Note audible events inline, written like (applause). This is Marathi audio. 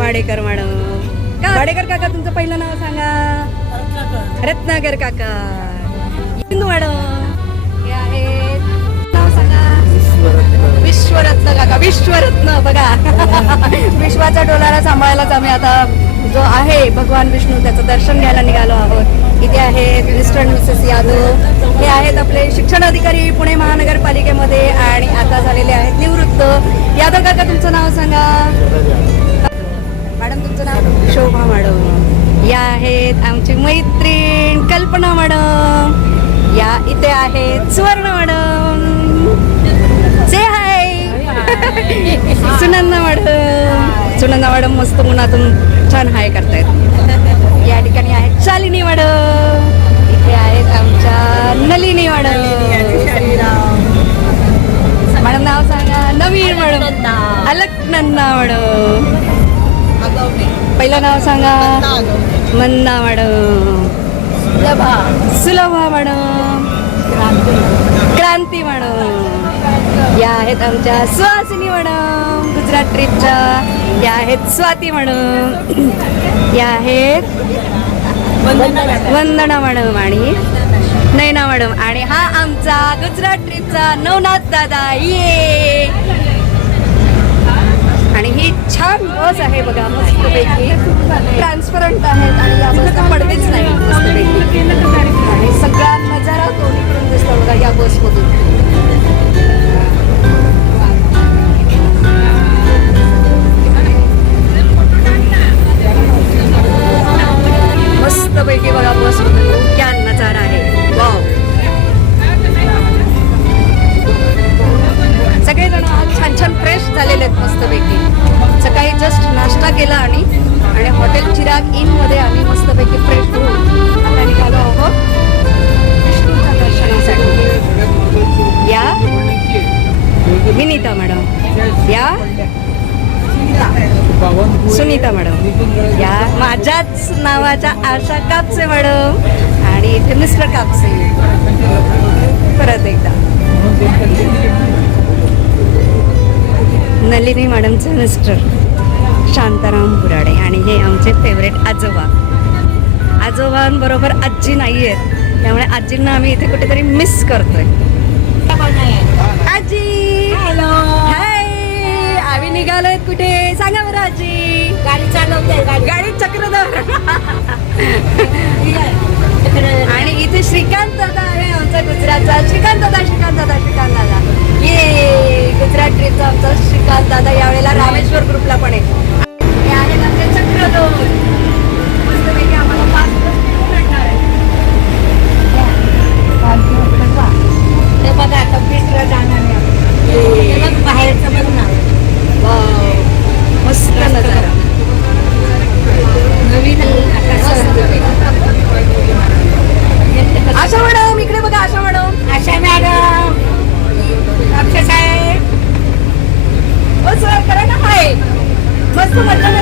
वाडेकर मॅडम. का? वाडेकर काका तुमचं पहिलं नाव सांगा. रत्नाकर. काका. हिंदू मॅडम. हे आहेत नाव सांगा. विश्वरत्न. काका. विश्वरत्न बघा. (laughs) विश्वाचा डोलारा सांभाळायलाच आम्ही आता जो आहे भगवान विष्णू त्याचं दर्शन घ्यायला निघालो आहोत. इथे आहेत मिस्टर अँड मिसेस यादव. हे आहेत आपले शिक्षण अधिकारी पुणे महानगरपालिकेमध्ये आणि आता झालेले आहेत निवृत्त. यादव काका तुमचं नाव सांगा. मॅडम तुमचं नाव? शोभा मॅडम. या आहेत आमची मैत्रीण कल्पना मॅडम. या इथे आहेत Suvarna madam. Say hi Sunanda madam. Sunanda madam मस्त उन्हातून छान हाय करतायत. या ठिकाणी आहेत शालिनी मॅडम. इथे आहेत आमच्या नलिनी मॅडम. मॅडम नाव सांगा. नवीन मॅडम. अलकनंदा मॅडम. पहिलं नाव सांगा. Manda madam. Sulabha. Madam. Kranti. Madam. या आहेत आमच्या सुहासिनी मॅडम गुजरात ट्रिपच्या. या आहेत स्वाती मॅडम. या आहेत वंदना मॅडम आणि नैना मॅडम. आणि हा आमचा गुजरात ट्रिपचा नवनाथ दादा. ये! आणि ही छान बस आहे बघा मस्तपैकी. ट्रान्सपरंट आहेत आणि या बसला पडतेच नाही मस्तपैकी. आणि सगळा नजारा दोन्हीकडून दिसतो बघा या बसमधून. हॉटेल इनमध्ये आम्ही मस्तपैकी फ्रेश होऊन आता निघालो आहोत. विष्णूच्या दर्शनासाठी या. विनीता मॅडम. या. सुनीता मॅडम. या. माझ्याच नावाच्या आशा कापसे मॅडम आणि इथे मिस्टर कापसे. परत एकदा. नलिनी मॅडमचे मिस्टर. शांताराम बुराडे आणि हे आमचे फेवरेट आजोबा. आजोबांबरोबर आजी नाही आहेत त्यामुळे आजींना आम्ही इथे कुठेतरी मिस करतोय. आजी! हॅलो हाय आम्ही निघालोय कुठे? सांगा बरं आजी. गाडी चालवते गाडी हो